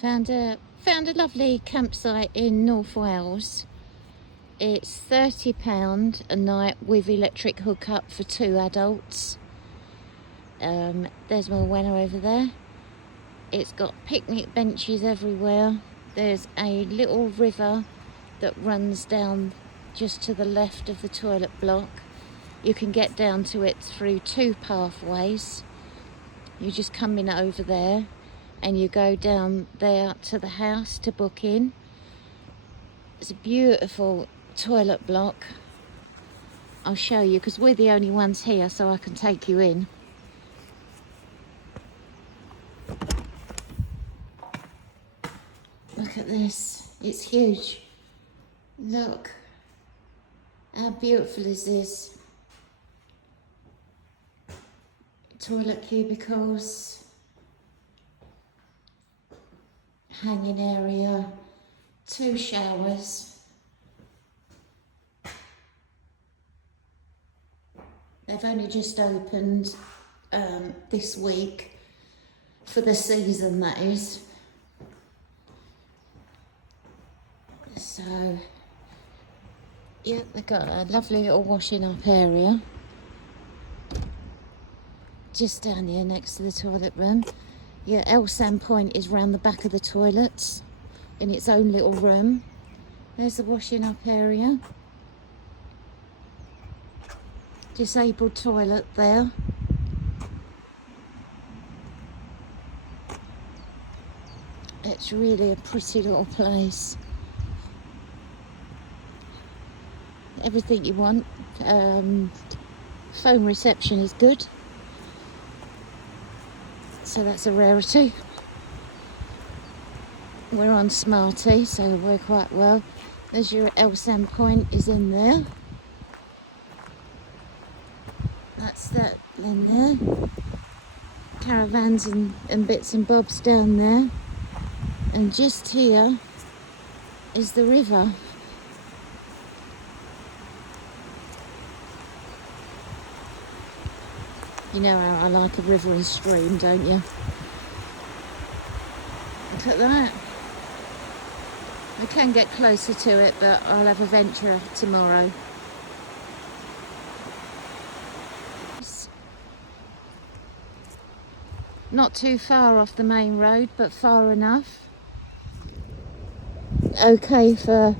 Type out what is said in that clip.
Found a lovely campsite in North Wales. It's £30 a night with electric hookup for 2 adults. There's my winner over there. It's got picnic benches everywhere. There's a little river that runs down just to the left of the toilet block. You can get down to it through 2 pathways. You just come in over there and you go down there to the house to book in. It's a beautiful toilet block. I'll show you because we're the only ones here, so I can take you in. Look at this, it's huge. Look, how beautiful is this? Toilet cubicles, hanging area, 2 showers. They've only just opened this week for the season, that is. So, yeah, they've got a lovely little washing up area just down here next to the toilet room. Yeah, Elsan Point is round the back of the toilets in its own little room. There's the washing up area. Disabled toilet there. It's really a pretty little place. Everything you want. Phone reception is good, so that's a rarity. We're on Smarty, so we're quite well. There's your Elsan Point is in there. That's that in there. Caravans and bits and bobs down there. And just here is the river. You know how I like a river and stream, don't you? Look at that. I can get closer to it, but I'll have a venture tomorrow. It's not too far off the main road, but far enough. Okay for